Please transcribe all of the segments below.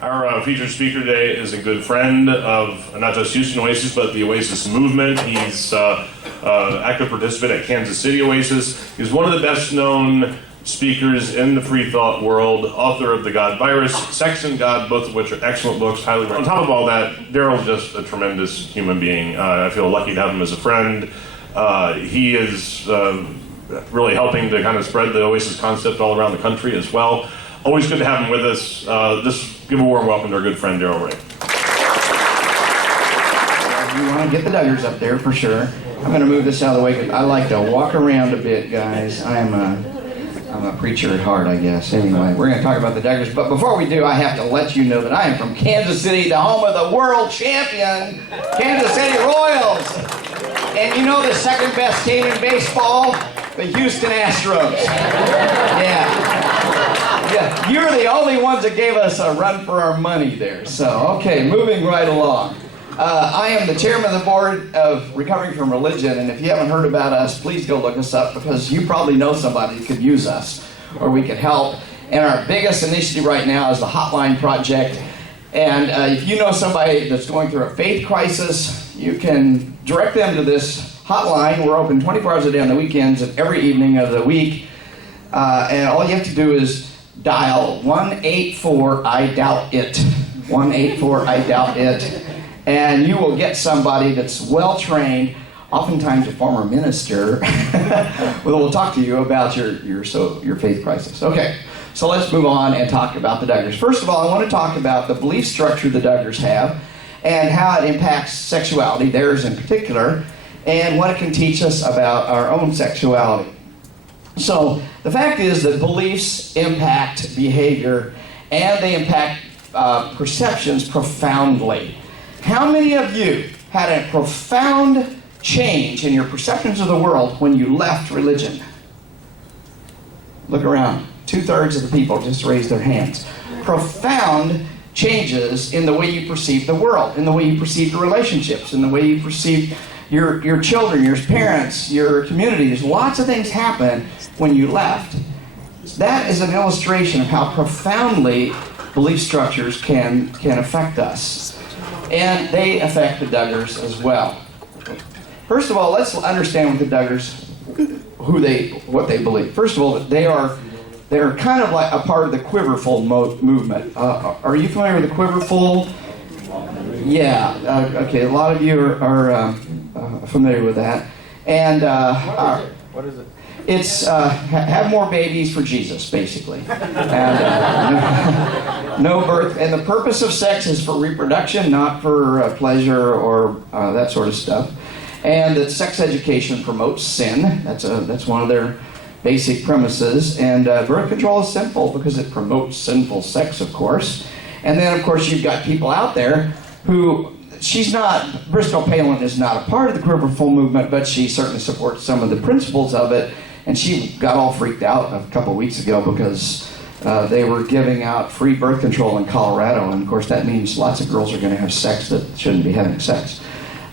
Our featured speaker today is a good friend of not just Houston Oasis, but the Oasis movement. He's active participant at Kansas City Oasis. He's one of the best known speakers in the free thought world, author of The God Virus, Sex and God, both of which are excellent books, highly recommended. On top of all that, Darrel's just a tremendous human being. I feel lucky to have him as a friend. He is really helping to kind of spread the Oasis concept all around the country as well. Always good to have him with us. Just give a warm welcome to our good friend, Darrel Ray. You want to get the Duggars up there for sure. I'm going to move this out of the way because I like to walk around a bit, guys. I'm a preacher at heart, I guess. Anyway, we're going to talk about the Duggars. But before we do, I have to let you know that I am from Kansas City, the home of the world champion, Kansas City Royals. And you know the second best team in baseball? The Houston Astros. Yeah, you're the only ones that gave us a run for our money there. So, okay, moving right along. I am the chairman of the board of Recovering from Religion, and if you haven't heard about us, please go look us up because you probably know somebody who could use us or we could help. And our biggest initiative right now is the Hotline Project. And if you know somebody that's going through a faith crisis, you can direct them to this hotline. We're open 24 hours a day on the weekends and every evening of the week. And all you have to do is dial 1-844-I-DOUBT-IT. 1-844-I-DOUBT-IT. And you will get somebody that's well-trained, oftentimes a former minister, who will talk to you about your faith crisis. Okay, so let's move on and talk about the Duggars. First of all, I want to talk about the belief structure the Duggars have and how it impacts sexuality, theirs in particular, and what it can teach us about our own sexuality. So the fact is that beliefs impact behavior and they impact perceptions profoundly. How many of you had a profound change in your perceptions of the world when you left religion? Look around. 2/3 of the people just raised their hands. Profound changes in the way you perceive the world, in the way you perceive your relationships, in the way you perceive your children, your parents, your community. There's lots of things happen when you left. That is an illustration of how profoundly belief structures can affect us. And they affect the Duggars as well. First of all, let's understand what the Duggars, what they believe. First of all, they're kind of like a part of the quiverful movement. Are you familiar with the quiverful? Yeah. Okay. A lot of you are familiar with that. And what is it? It's have more babies for Jesus, basically. And no birth. And the purpose of sex is for reproduction, not for pleasure or that sort of stuff. And that sex education promotes sin. That's one of their basic premises. And birth control is sinful because it promotes sinful sex, of course. And then, of course, you've got people out there who... Bristol Palin is not a part of the quiverful movement, but she certainly supports some of the principles of it. And she got all freaked out a couple of weeks ago because they were giving out free birth control in Colorado. And of course that means lots of girls are going to have sex that shouldn't be having sex.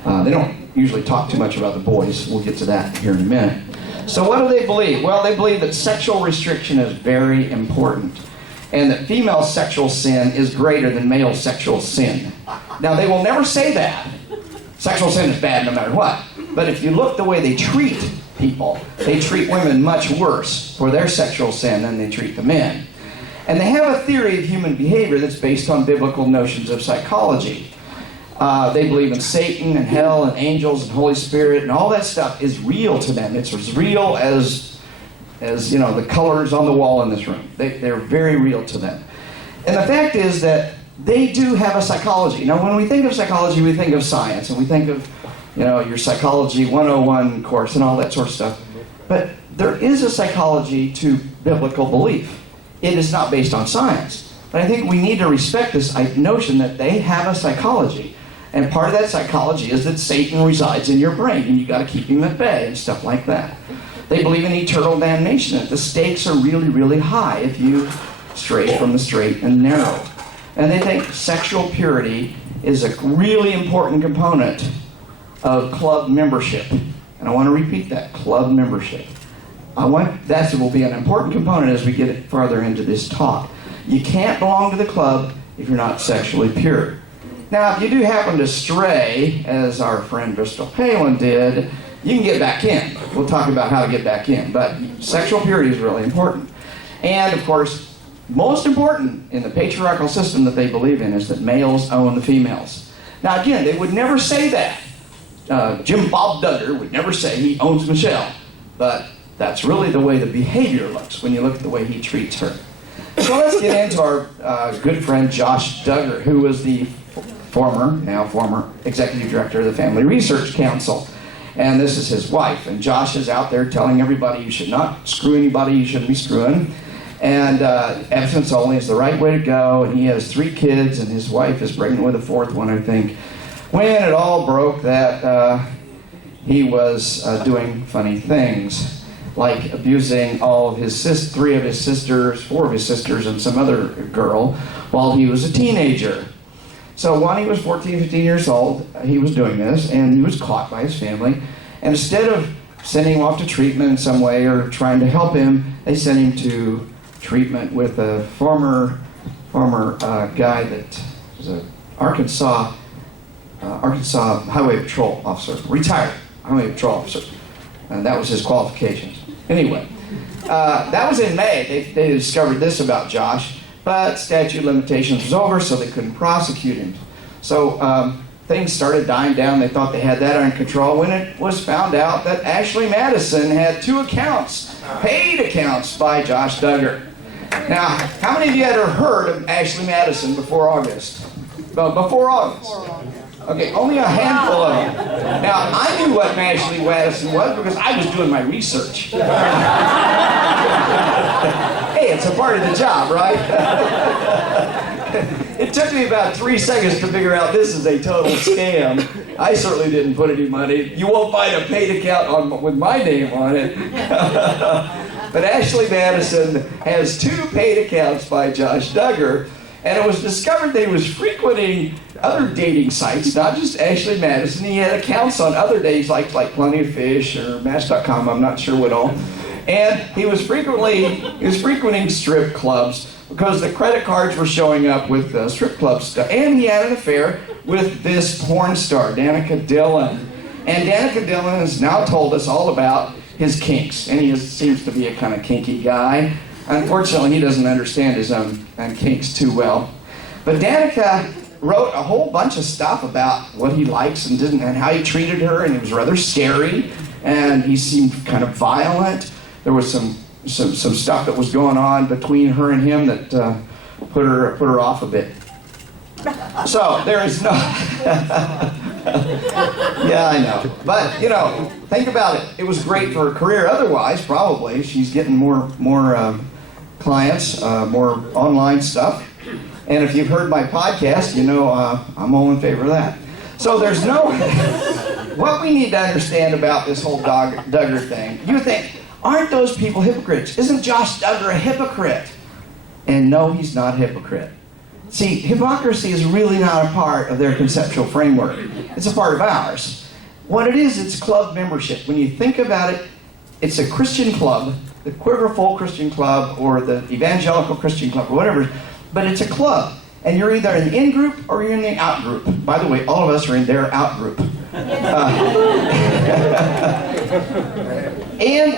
They don't usually talk too much about the boys. We'll get to that here in a minute. So what do they believe? Well, they believe that sexual restriction is very important. And that female sexual sin is greater than male sexual sin. Now, they will never say that. Sexual sin is bad no matter what. But if you look the way they treat people, they treat women much worse for their sexual sin than they treat the men. And they have a theory of human behavior that's based on biblical notions of psychology. They believe in Satan and hell and angels and Holy Spirit, and all that stuff is real to them. It's as real as you know, the colors on the wall in this room. They're very real to them. And the fact is that they do have a psychology. Now, when we think of psychology, we think of science, and we think of, you know, your Psychology 101 course and all that sort of stuff. But there is a psychology to biblical belief. It is not based on science. But I think we need to respect this notion that they have a psychology. And part of that psychology is that Satan resides in your brain, and you've got to keep him at bay and stuff like that. They believe in eternal damnation, that the stakes are really, really high if you stray from the straight and narrow. And they think sexual purity is a really important component of club membership. And I want to repeat that, club membership. That will be an important component as we get farther into this talk. You can't belong to the club if you're not sexually pure. Now, if you do happen to stray, as our friend Bristol Palin did, you can get back in. We'll talk about how to get back in, but sexual purity is really important. And, of course, most important in the patriarchal system that they believe in is that males own the females. Now, again, they would never say that. Jim Bob Duggar would never say he owns Michelle, but that's really the way the behavior looks when you look at the way he treats her. So let's get into our good friend Josh Duggar, who was the now former executive director of the Family Research Council. And this is his wife. And Josh is out there telling everybody you should not screw anybody you shouldn't be screwing. And abstinence only is the right way to go. And he has 3 kids, and his wife is pregnant with a 4th one, I think. When it all broke that he was doing funny things, like abusing all of his 3 of his sisters, 4 of his sisters, and some other girl while he was a teenager. So when he was 14, 15 years old, he was doing this, and he was caught by his family. And instead of sending him off to treatment in some way or trying to help him, they sent him to treatment with a former guy that was an Arkansas Highway Patrol officer, retired Highway Patrol officer. And that was his qualifications. Anyway, that was in May. They discovered this about Josh. But statute of limitations was over, so they couldn't prosecute him. So things started dying down. They thought they had that under control when it was found out that Ashley Madison had 2 accounts, paid accounts by Josh Duggar. Now, how many of you had heard of Ashley Madison before August? Before August? Okay, only a handful of them. Now, I knew what Ashley Madison was because I was doing my research. Hey, it's a part of the job, right? It took me about 3 seconds to figure out this is a total scam. I certainly didn't put any money. You won't find a paid account with my name on it. But Ashley Madison has 2 paid accounts by Josh Duggar, and it was discovered that he was frequenting other dating sites, not just Ashley Madison. He had accounts on other days like Plenty of Fish or Match.com, I'm not sure what all. And he was frequenting strip clubs because the credit cards were showing up with strip club stuff. And he had an affair with this porn star, Danica Dillon. And Danica Dillon has now told us all about his kinks. And he seems to be a kind of kinky guy. Unfortunately, he doesn't understand his own kinks too well. But Danica wrote a whole bunch of stuff about what he likes and didn't, and how he treated her, and it was rather scary. And he seemed kind of violent. There was some stuff that was going on between her and him that put her off a bit. So there is no. Yeah, I know. But think about it. It was great for her career. Otherwise, probably she's getting more clients, more online stuff. And if you've heard my podcast, I'm all in favor of that. So there's no. What we need to understand about this whole Duggar thing, you think, aren't those people hypocrites? Isn't Josh Duggar a hypocrite? And no, he's not a hypocrite. See, hypocrisy is really not a part of their conceptual framework. It's a part of ours. What it is, it's club membership. When you think about it, it's a Christian club, the Quiverful Christian Club or the Evangelical Christian Club or whatever, but it's a club. And you're either in the in-group or you're in the out-group. By the way, all of us are in their out-group. And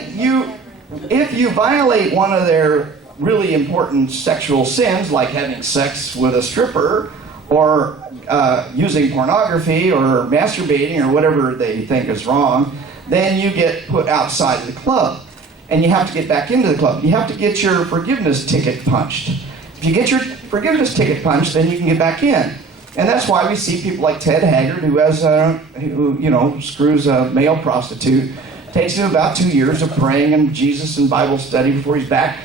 if you violate one of their really important sexual sins, like having sex with a stripper, or using pornography, or masturbating, or whatever they think is wrong, then you get put outside the club. And you have to get back into the club. You have to get your forgiveness ticket punched. If you get your forgiveness ticket punched, then you can get back in. And that's why we see people like Ted Haggard, who screws a male prostitute. Takes him about 2 years of praying and Jesus and Bible study before he's back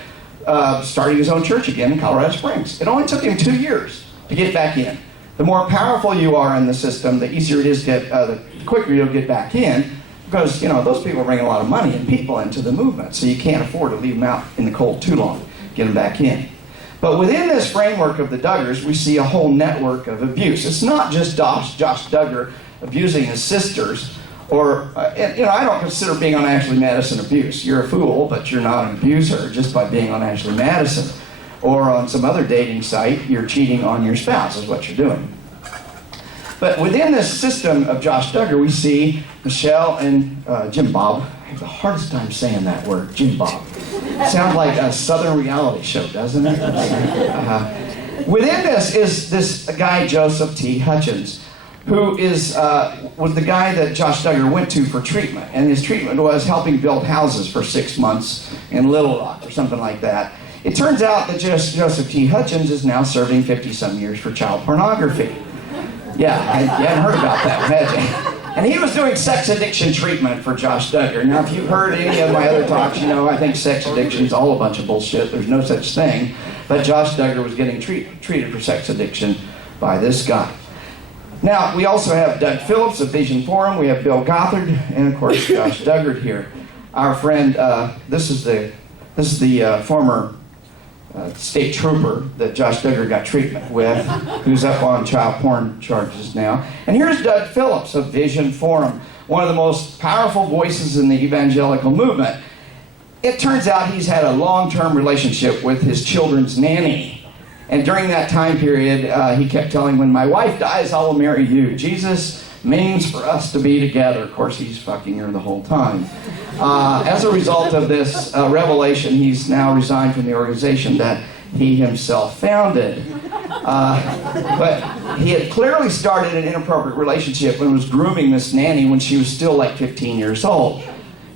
starting his own church again in Colorado Springs. It only took him 2 years to get back in. The more powerful you are in the system, the easier it is to get, the quicker you'll get back in, because those people bring a lot of money and people into the movement, so you can't afford to leave them out in the cold too long. Get them back in. But within this framework of the Duggars, we see a whole network of abuse. It's not just Josh Duggar abusing his sisters, or, I don't consider being on Ashley Madison abuse. You're a fool, but you're not an abuser just by being on Ashley Madison. or on some other dating site, you're cheating on your spouse is what you're doing. But within this system of Josh Duggar, we see Michelle and Jim Bob. I have the hardest time saying that word, Jim Bob. Sounds like a Southern reality show, doesn't it? Within this is this guy, Joseph T. Hutchins, who was the guy that Josh Duggar went to for treatment. And his treatment was helping build houses for 6 months in Little Rock or something like that. It turns out that Joseph T. Hutchins is now serving 50-some years for child pornography. Yeah, you hadn't heard about that, had you? And he was doing sex addiction treatment for Josh Duggar. Now, if you've heard any of my other talks, you know I think sex addiction is all a bunch of bullshit. There's no such thing. But Josh Duggar was getting treated for sex addiction by this guy. Now, we also have Doug Phillips of Vision Forum. We have Bill Gothard, and of course, Josh Duggar here. Our friend, this is the former state trooper that Josh Duggar got treatment with, who's up on child porn charges now. And here's Doug Phillips of Vision Forum, one of the most powerful voices in the evangelical movement. It turns out he's had a long-term relationship with his children's nanny. And during that time period, he kept telling, when my wife dies, I will marry you. Jesus means for us to be together. Of course, he's fucking her the whole time. As a result of this revelation, he's now resigned from the organization that he himself founded. But he had clearly started an inappropriate relationship and was grooming this nanny when she was still like 15 years old.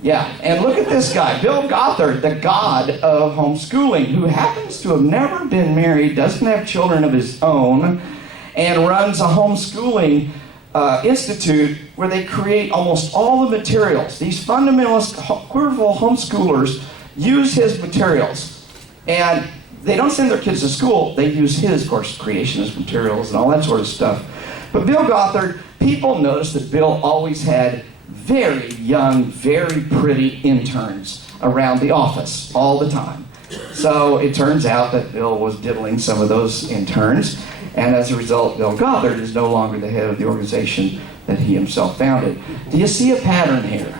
Yeah, and look at this guy, Bill Gothard, the god of homeschooling, who happens to have never been married, doesn't have children of his own, and runs a homeschooling institute where they create almost all the materials. These fundamentalist, queerful homeschoolers use his materials. And they don't send their kids to school. They use his, of course, creationist materials and all that sort of stuff. But Bill Gothard, people noticed that Bill always had very young, very pretty interns around the office all the time. So it turns out that Bill was diddling some of those interns. And as a result, Bill Gothard is no longer the head of the organization that he himself founded. Do you see a pattern here?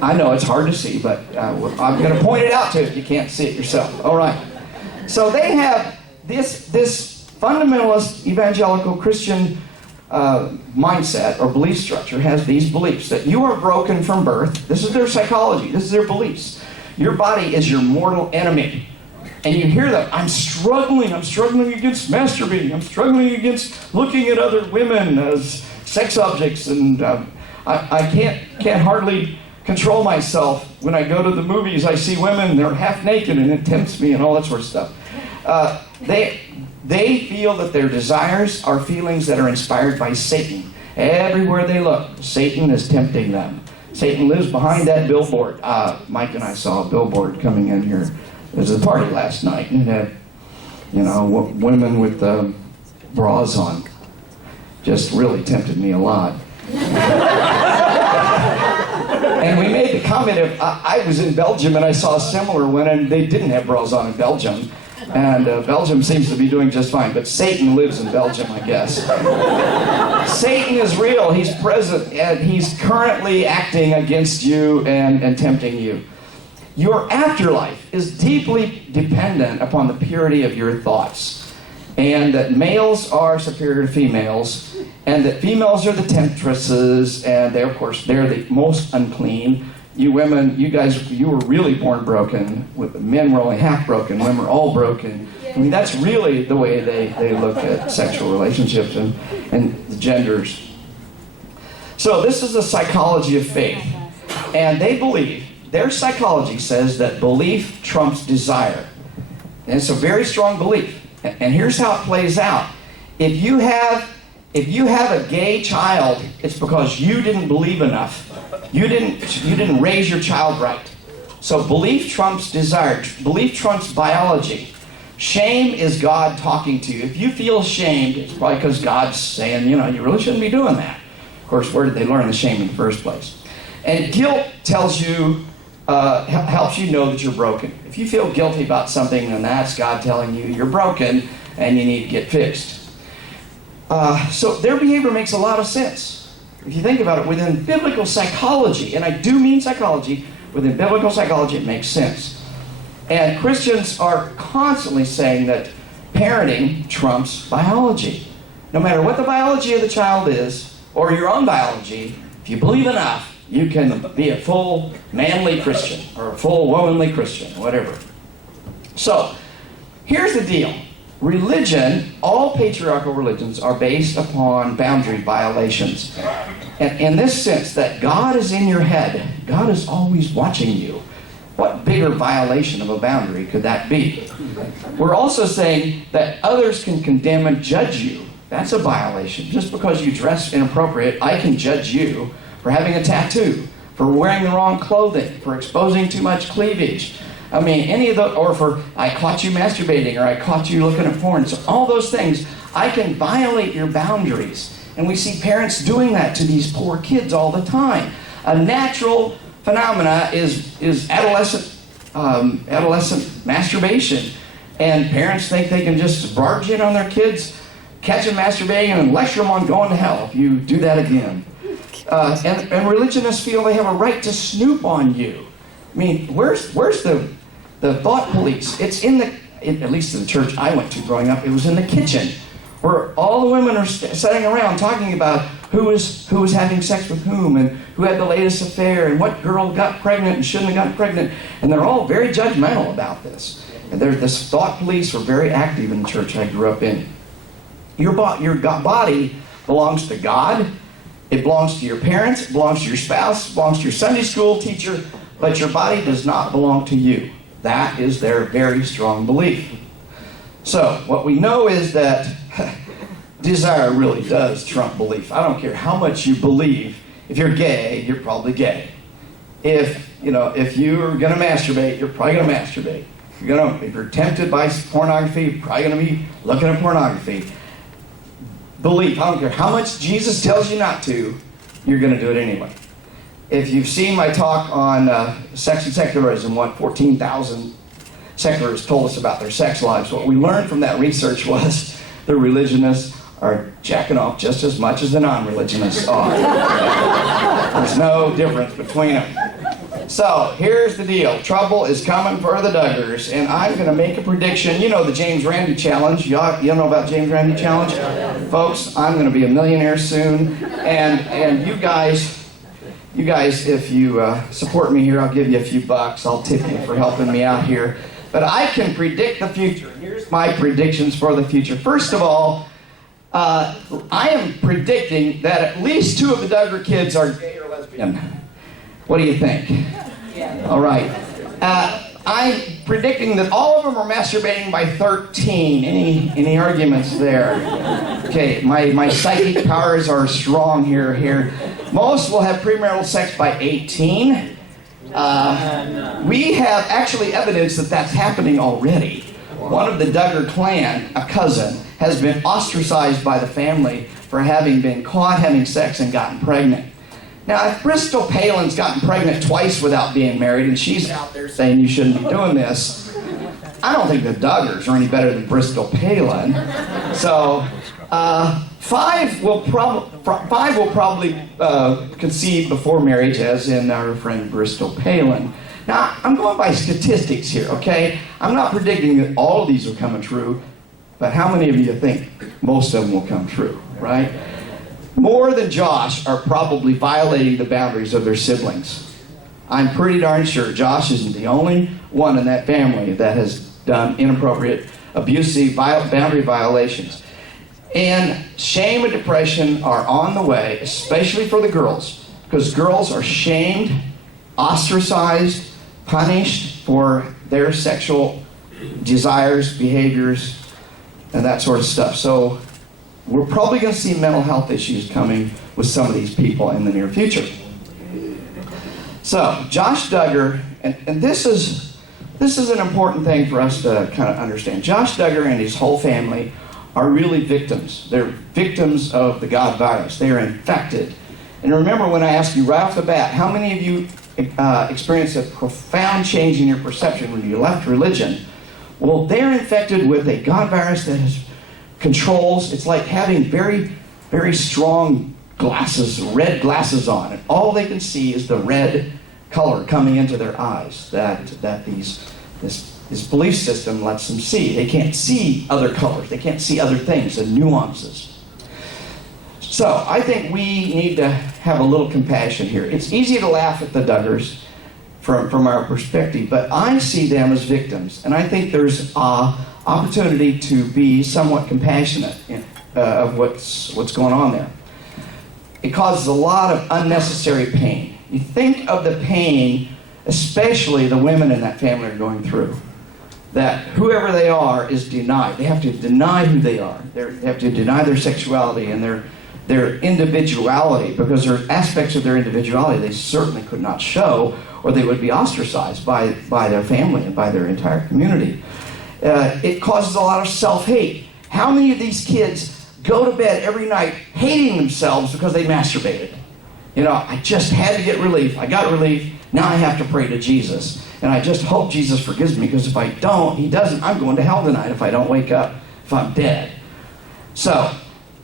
I know it's hard to see, but I'm going to point it out to you if you can't see it yourself. All right. So they have this fundamentalist evangelical Christian mindset or belief structure has these beliefs that you are broken from birth. This is their psychology. This is their beliefs. Your body is your mortal enemy. And you hear them, I'm struggling against masturbating, I'm struggling against looking at other women as sex objects, and I can't hardly control myself. When I go to the movies, I see women, they're half naked, and it tempts me, and all that sort of stuff. They feel that their desires are feelings that are inspired by Satan. Everywhere they look, Satan is tempting them. Satan lives behind that billboard. Mike and I saw a billboard coming in here. There was a party last night, and it had, women with bras on. Just really tempted me a lot. And we made the comment of, I was in Belgium and I saw a similar one, and they didn't have bras on in Belgium. And Belgium seems to be doing just fine, but Satan lives in Belgium, I guess. Satan is real, he's present, and he's currently acting against you and tempting you. Your afterlife is deeply dependent upon the purity of your thoughts, and that males are superior to females, and that females are the temptresses, and they're the most unclean. You women, you were really born broken. Men were only half broken, women were all broken. I mean, that's really the way they look at sexual relationships and the genders. So this is the psychology of faith, and they believe, their psychology says that belief trumps desire. And it's a very strong belief. And here's how it plays out. If you have a gay child, it's because you didn't believe enough. You didn't raise your child right. So belief trumps desire. Belief trumps biology. Shame is God talking to you. If you feel ashamed, it's probably because God's saying, you really shouldn't be doing that. Of course, where did they learn the shame in the first place? And guilt tells you, helps you know that you're broken. If you feel guilty about something, then that's God telling you you're broken and you need to get fixed. So their behavior makes a lot of sense. If you think about it, within biblical psychology, and I do mean psychology, within biblical psychology it makes sense. And Christians are constantly saying that parenting trumps biology. No matter what the biology of the child is, or your own biology, if you believe enough, you can be a full manly Christian, or a full womanly Christian, whatever. So, here's the deal. Religion, all patriarchal religions, are based upon boundary violations. And in this sense, that God is in your head. God is always watching you. What bigger violation of a boundary could that be? We're also saying that others can condemn and judge you. That's a violation. Just because you dress inappropriate, I can judge you for having a tattoo, for wearing the wrong clothing, for exposing too much cleavage. I mean, any of the, or for I caught you masturbating, or I caught you looking at porn. So all those things, I can violate your boundaries. And we see parents doing that to these poor kids all the time. A natural phenomena is adolescent masturbation. And parents think they can just barge in on their kids, catch them masturbating, and lecture them on going to hell if you do that again. And religionists feel they have a right to snoop on you. I mean, where's the thought police? It's at least in the church I went to growing up, it was in the kitchen, where all the women are sitting around talking about who was having sex with whom, and who had the latest affair, and what girl got pregnant and shouldn't have gotten pregnant. And they're all very judgmental about this. And this thought police were very active in the church I grew up in. Your body belongs to God. It belongs to your parents. It belongs to your spouse. It belongs to your Sunday school teacher. But your body does not belong to you. That is their very strong belief. So, what we know is that desire really does trump belief. I don't care how much you believe. If you're gay, you're probably gay. If you're going to masturbate, you're probably going to masturbate. If you're tempted by pornography, you're probably going to be looking at pornography. Belief, I don't care how much Jesus tells you not to, you're going to do it anyway. If you've seen my talk on sex and secularism, what 14,000 secularists told us about their sex lives, what we learned from that research was the religionists are jacking off just as much as the non-religionists are. There's no difference between them. So, here's the deal. Trouble is coming for the Duggars, and I'm going to make a prediction. You know the James Randi Challenge. You know about James Randi Challenge? Folks, I'm going to be a millionaire soon, and you guys, if you support me here, I'll give you a few bucks. I'll tip you for helping me out here. But I can predict the future. Here's my predictions for the future. First of all, I am predicting that at least 2 of the Duggar kids are gay or lesbian. What do you think? Yeah. All right. I'm predicting that all of them are masturbating by 13. Any arguments there? Okay, my psychic powers are strong here. Most will have premarital sex by 18. We have actually evidence that that's happening already. One of the Duggar clan, a cousin, has been ostracized by the family for having been caught having sex and gotten pregnant. Now, if Bristol Palin's gotten pregnant twice without being married, and she's out there saying you shouldn't be doing this, I don't think the Duggars are any better than Bristol Palin. So, 5 will probably conceive before marriage, as in our friend Bristol Palin. Now, I'm going by statistics here, okay? I'm not predicting that all of these are coming true, but how many of you think most of them will come true, right? More than Josh are probably violating the boundaries of their siblings. I'm pretty darn sure Josh isn't the only one in that family that has done inappropriate, abusive, boundary violations. And shame and depression are on the way, especially for the girls, because girls are shamed, ostracized, punished for their sexual desires, behaviors, and that sort of stuff. So we're probably going to see mental health issues coming with some of these people in the near future. So, Josh Duggar, and this is an important thing for us to kind of understand. Josh Duggar and his whole family are really victims. They're victims of the God virus. They are infected. And remember when I asked you right off the bat, how many of you experienced a profound change in your perception when you left religion? Well, they're infected with a God virus that has controls. It's like having very, very strong glasses, red glasses on, and all they can see is the red color coming into their eyes that this his belief system lets them see. They can't see other colors. They can't see other things and nuances. So I think we need to have a little compassion here. It's easy to laugh at the Duggars from our perspective, but I see them as victims, and I think there's opportunity to be somewhat compassionate of what's going on there. It causes a lot of unnecessary pain. You think of the pain, especially the women in that family are going through, that whoever they are is denied. They have to deny who they are. They have to deny their sexuality and their individuality, because there are aspects of their individuality they certainly could not show, or they would be ostracized by their family and by their entire community. It causes a lot of self-hate. How many of these kids go to bed every night hating themselves because they masturbated? You know, I just had to get relief. I got relief. Now I have to pray to Jesus. And I just hope Jesus forgives me, because if I don't, he doesn't, I'm going to hell tonight if I don't wake up, if I'm dead. So,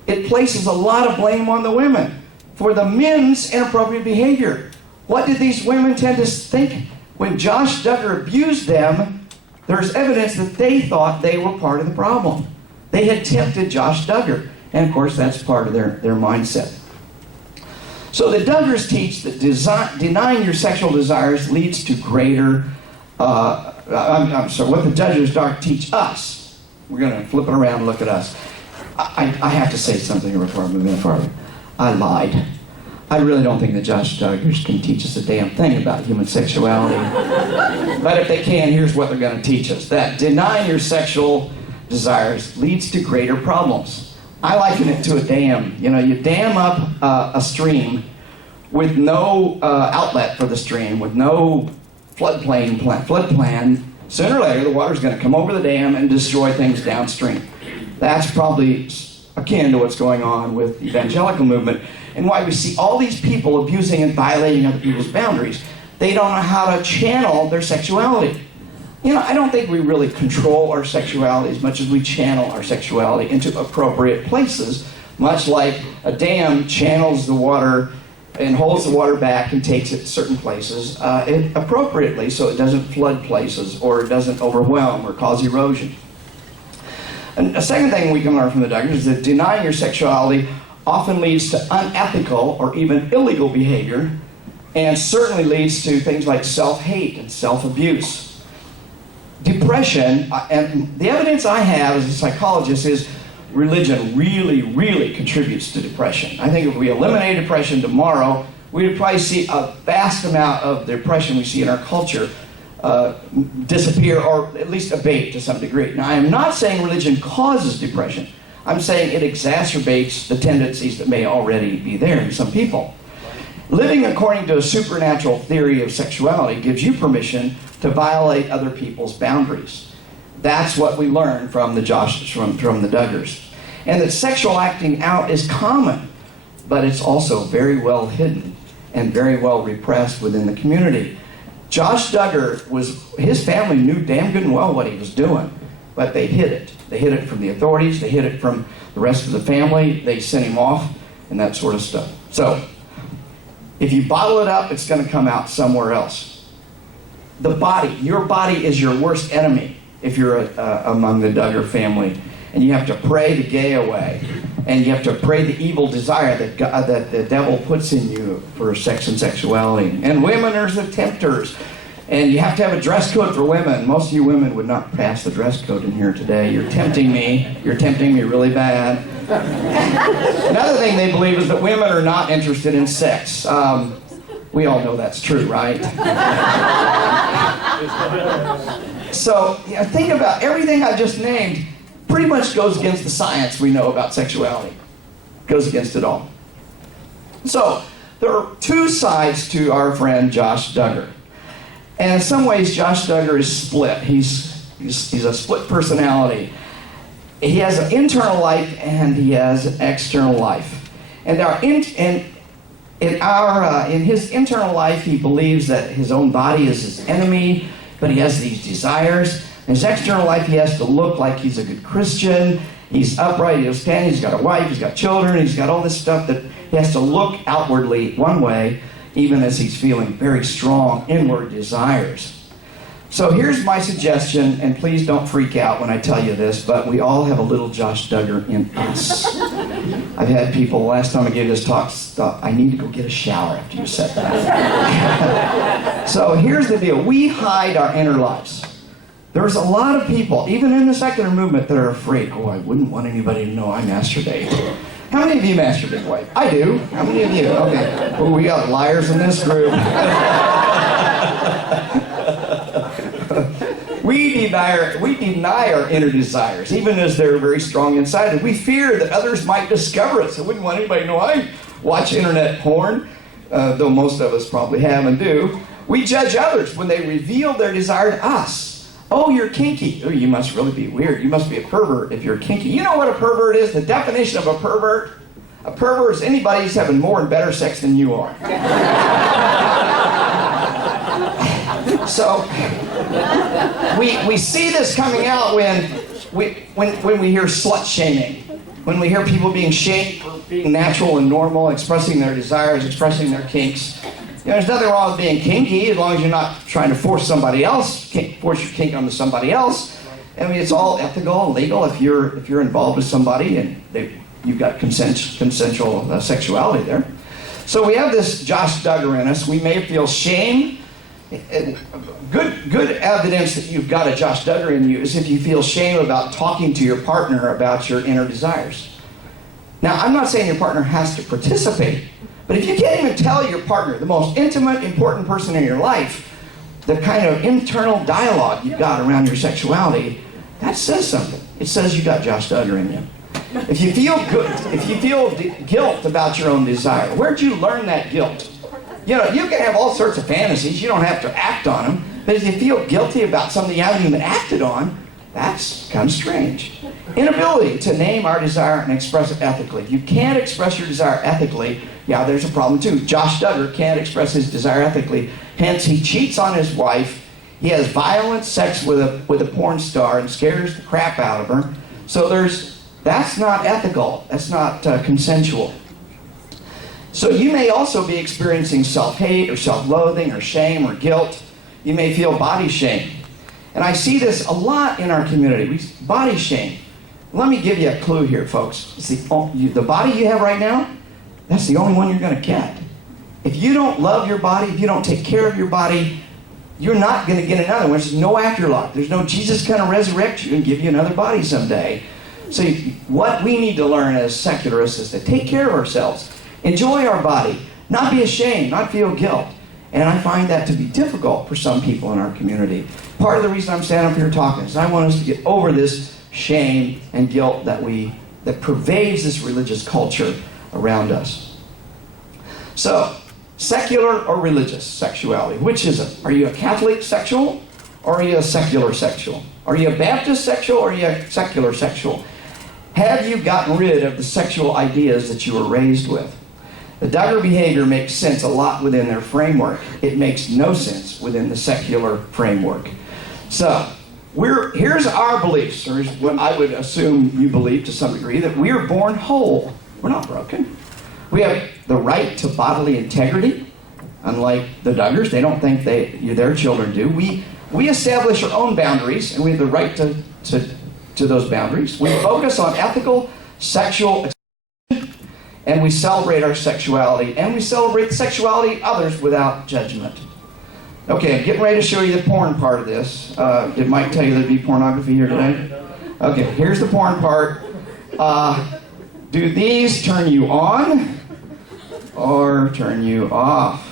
it places a lot of blame on the women for the men's inappropriate behavior. What did these women tend to think? When Josh Duggar abused them, there's evidence that they thought they were part of the problem. They had tempted Josh Duggar. And of course, that's part of their mindset. So the Duggars teach that denying your sexual desires leads to greater, what the Duggars teach us. We're going to flip it around and look at us. I have to say something here before I move in further. I lied. I really don't think that Josh Duggars can teach us a damn thing about human sexuality. But if they can, here's what they're going to teach us. That denying your sexual desires leads to greater problems. I liken it to a dam. You know, you dam up a stream with no outlet for the stream, with no flood plan. Sooner or later, the water's going to come over the dam and destroy things downstream. That's probably akin to what's going on with the evangelical movement, and why we see all these people abusing and violating other people's boundaries. They don't know how to channel their sexuality. You know, I don't think we really control our sexuality as much as we channel our sexuality into appropriate places, much like a dam channels the water and holds the water back and takes it to certain places appropriately, so it doesn't flood places or it doesn't overwhelm or cause erosion. And a second thing we can learn from the Duggars is that denying your sexuality often leads to unethical or even illegal behavior, and certainly leads to things like self-hate and self-abuse. Depression, and the evidence I have as a psychologist is religion really, really contributes to depression. I think if we eliminate depression tomorrow, we would probably see a vast amount of the depression we see in our culture disappear, or at least abate to some degree. Now, I am not saying religion causes depression. I'm saying it exacerbates the tendencies that may already be there in some people. Living according to a supernatural theory of sexuality gives you permission to violate other people's boundaries. That's what we learn from the Duggars. And that sexual acting out is common, but it's also very well hidden and very well repressed within the community. Josh Duggar his family knew damn good and well what he was doing, but they hid it. They hid it from the authorities, they hid it from the rest of the family, they sent him off, and that sort of stuff. So, if you bottle it up, it's going to come out somewhere else. Your body is your worst enemy if you're among the Duggar family. And you have to pray the gay away. And you have to pray the evil desire that the devil puts in you for sex and sexuality. And women are the tempters. And you have to have a dress code for women. Most of you women would not pass the dress code in here today. You're tempting me. You're tempting me really bad. Another thing they believe is that women are not interested in sex. We all know that's true, right? So, think about everything I just named. Pretty much goes against the science we know about sexuality. Goes against it all. So, there are two sides to our friend Josh Duggar. And in some ways, Josh Duggar is split. He's a split personality. He has an internal life and he has an external life. And in his internal life, he believes that his own body is his enemy, but he has these desires. In his external life, he has to look like he's a good Christian. He's upright, he'll stand, he's got a wife, he's got children, he's got all this stuff that he has to look outwardly one way, even as he's feeling very strong inward desires. So here's my suggestion, and please don't freak out when I tell you this, but we all have a little Josh Duggar in us. I've had people, last time I gave this talk, stop, I need to go get a shower after you said that. So here's the deal. We hide our inner lives. There's a lot of people, even in the secular movement, that are afraid, oh, I wouldn't want anybody to know I masturbate. How many of you masturbate, Wade? I do. How many of you? Okay. Well, we got liars in this group. We deny our inner desires, even as they're very strong inside. And we fear that others might discover it. So I wouldn't want anybody to know I watch internet porn, though most of us probably have and do. We judge others when they reveal their desire to us. Oh, you're kinky. Oh, you must really be weird. You must be a pervert if you're kinky. You know what a pervert is? The definition of a pervert? A pervert is anybody who's having more and better sex than you are. So, we see this coming out when we hear slut shaming, when we hear people being shamed for being natural and normal, expressing their desires, expressing their kinks. You know, there's nothing wrong with being kinky as long as you're not trying to force somebody else, force your kink onto somebody else. I mean, it's all ethical and legal if you're involved with somebody and you've got consensual sexuality there. So we have this Josh Duggar in us. We may feel shame. Good evidence that you've got a Josh Duggar in you is if you feel shame about talking to your partner about your inner desires. Now, I'm not saying your partner has to participate, but if you can't even tell your partner, the most intimate, important person in your life, the kind of internal dialogue you've got around your sexuality, that says something. It says you've got Josh Duggar in you. If you feel good, if you feel guilt about your own desire, where'd you learn that guilt? You know, you can have all sorts of fantasies. You don't have to act on them. But if you feel guilty about something you haven't even acted on, that's kind of strange. Inability to name our desire and express it ethically. If you can't express your desire ethically, yeah, there's a problem too. Josh Duggar can't express his desire ethically. Hence, he cheats on his wife. He has violent sex with a porn star and scares the crap out of her. So that's not ethical. That's not consensual. So you may also be experiencing self-hate or self-loathing or shame or guilt. You may feel body shame. And I see this a lot in our community. Body shame. Let me give you a clue here, folks. It's the body you have right now, that's the only one you're going to get. If you don't love your body, if you don't take care of your body, you're not going to get another one. There's no afterlife. There's no Jesus going to resurrect you and give you another body someday. So what we need to learn as secularists is to take care of ourselves. Enjoy our body, not be ashamed, not feel guilt. And I find that to be difficult for some people in our community. Part of the reason I'm standing up here talking is I want us to get over this shame and guilt that pervades this religious culture around us. So, secular or religious sexuality, which is it? Are you a Catholic sexual or are you a secular sexual? Are you a Baptist sexual or are you a secular sexual? Have you gotten rid of the sexual ideas that you were raised with? The Duggar behavior makes sense a lot within their framework. It makes no sense within the secular framework. So, here's our beliefs, or what I would assume you believe to some degree, that we are born whole. We're not broken. We have the right to bodily integrity, unlike the Duggars. They don't think their children do. We establish our own boundaries, and we have the right to those boundaries. We focus on ethical sexual and we celebrate our sexuality, and we celebrate the sexuality of others without judgment. Okay, I'm getting ready to show you the porn part of this. It might tell you there'd be pornography here today. Okay, here's the porn part. Do these turn you on or turn you off?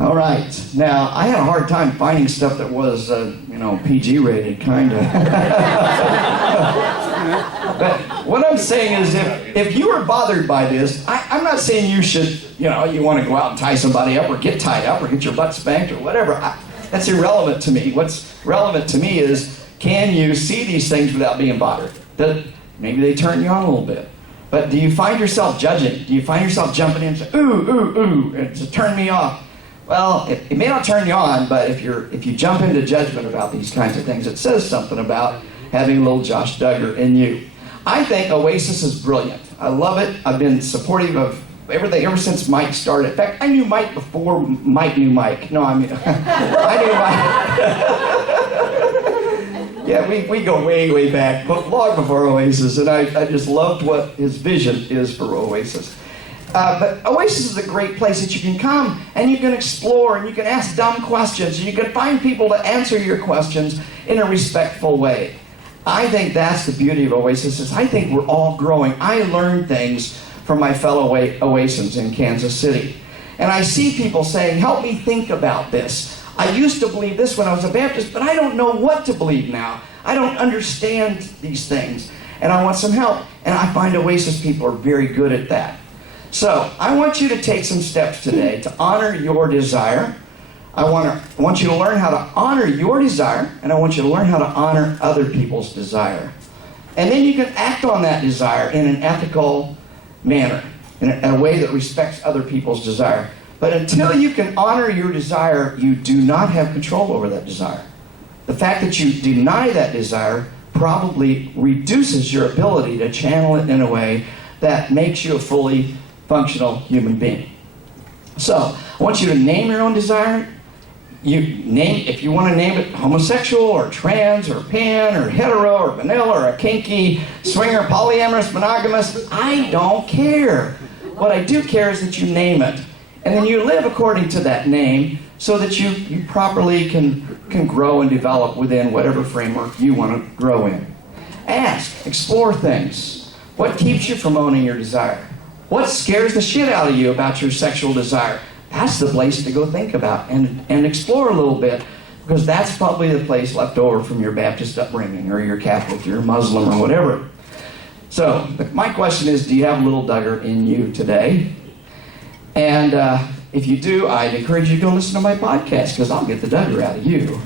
All right. Now, I had a hard time finding stuff that was, PG rated, kind of. But what I'm saying is if you are bothered by this, I'm not saying you should, you want to go out and tie somebody up or get tied up or get your butt spanked or whatever. That's irrelevant to me. What's relevant to me is, can you see these things without being bothered? That maybe they turn you on a little bit. But do you find yourself judging? Do you find yourself jumping in and saying, ooh, ooh, ooh, and to turn me off? Well, it may not turn you on, but if you jump into judgment about these kinds of things, it says something about having a little Josh Duggar in you. I think Oasis is brilliant. I love it. I've been supportive of everything ever since Mike started. In fact, I knew Mike before Mike knew Mike. No, I mean, I knew Mike. Yeah, we go way, way back, but long before Oasis, and I just loved what his vision is for Oasis. But Oasis is a great place that you can come and you can explore and you can ask dumb questions and you can find people to answer your questions in a respectful way. I think that's the beauty of Oasis, is I think we're all growing. I learned things from my fellow Oasins in Kansas City. And I see people saying, help me think about this. I used to believe this when I was a Baptist, but I don't know what to believe now. I don't understand these things, and I want some help. And I find Oasis people are very good at that. So I want you to take some steps today to honor your desire. I want you to learn how to honor your desire, and I want you to learn how to honor other people's desire. And then you can act on that desire in an ethical manner, in a way that respects other people's desire. But until you can honor your desire, you do not have control over that desire. The fact that you deny that desire probably reduces your ability to channel it in a way that makes you a fully functional human being. So, I want you to name your own desire. If you want to name it homosexual or trans or pan or hetero or vanilla or a kinky, swinger, polyamorous, monogamous, I don't care. What I do care is that you name it. And then you live according to that name so that you properly can grow and develop within whatever framework you want to grow in. Ask, explore things. What keeps you from owning your desire? What scares the shit out of you about your sexual desire? That's the place to go think about and explore a little bit, because that's probably the place left over from your Baptist upbringing or your Catholic or your Muslim or whatever. So my question is, do you have a little Duggar in you today? And if you do, I'd encourage you to go listen to my podcast, because I'll get the Duggar out of you.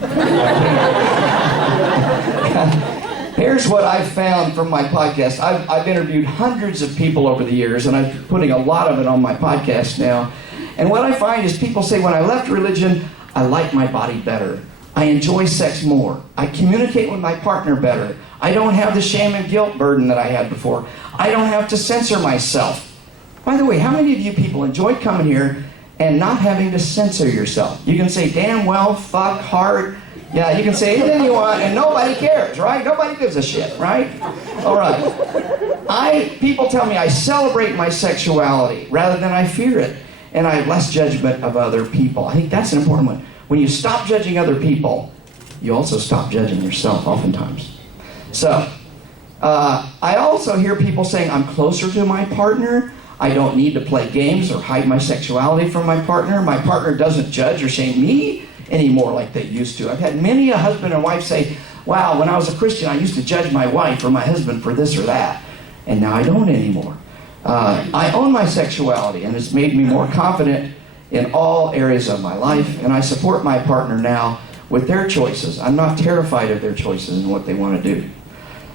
Here's what I've found from my podcast. I've interviewed hundreds of people over the years, and I'm putting a lot of it on my podcast now. And what I find is people say, when I left religion, I like my body better. I enjoy sex more. I communicate with my partner better. I don't have the shame and guilt burden that I had before. I don't have to censor myself. By the way, how many of you people enjoy coming here and not having to censor yourself? You can say damn well, fuck, hard. Yeah, you can say anything you want and nobody cares, right? Nobody gives a shit, right? All right. People tell me I celebrate my sexuality rather than I fear it. And I have less judgment of other people. I think that's an important one. When you stop judging other people, you also stop judging yourself oftentimes. So, I also hear people saying, I'm closer to my partner. I don't need to play games or hide my sexuality from my partner. My partner doesn't judge or shame me anymore like they used to. I've had many a husband and wife say, wow, when I was a Christian, I used to judge my wife or my husband for this or that. And now I don't anymore. I own my sexuality, and it's made me more confident in all areas of my life, and I support my partner now with their choices. I'm not terrified of their choices and what they want to do.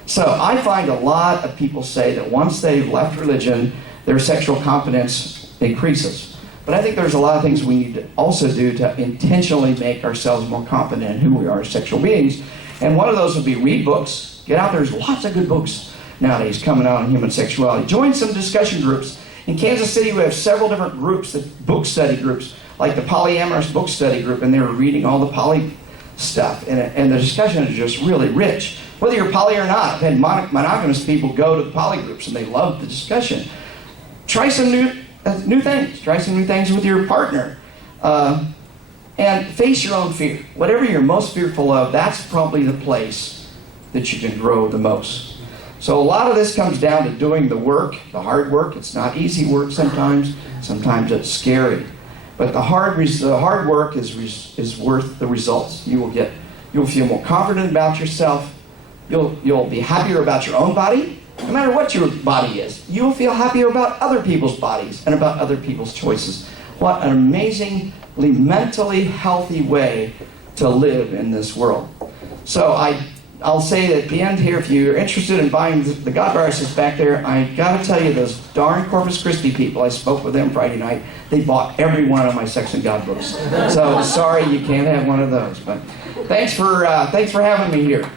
So I find a lot of people say that once they've left religion, their sexual confidence increases. But I think there's a lot of things we need to also do to intentionally make ourselves more confident in who we are as sexual beings. And one of those would be read books. Get out there. There's lots of good books nowadays coming out on human sexuality. Join some discussion groups. In Kansas City, we have several different groups, book study groups, like the polyamorous book study group, and they were reading all the poly stuff. And the discussion is just really rich. Whether you're poly or not, I've had monogamous people go to the poly groups, and they love the discussion. Try some new things. Try some new things with your partner. And face your own fear. Whatever you're most fearful of, that's probably the place that you can grow the most. So a lot of this comes down to doing the work, the hard work. It's not easy work sometimes. Sometimes it's scary. But the hard work is worth the results. You'll feel more confident about yourself. You'll be happier about your own body. No matter what your body is, you'll feel happier about other people's bodies and about other people's choices. What an amazingly mentally healthy way to live in this world. So I'll say that at the end here, if you're interested in buying the God viruses back there, I got to tell you, those darn Corpus Christi people, I spoke with them Friday night, they bought every one of my Sex and God books. So sorry you can't have one of those. But thanks for having me here.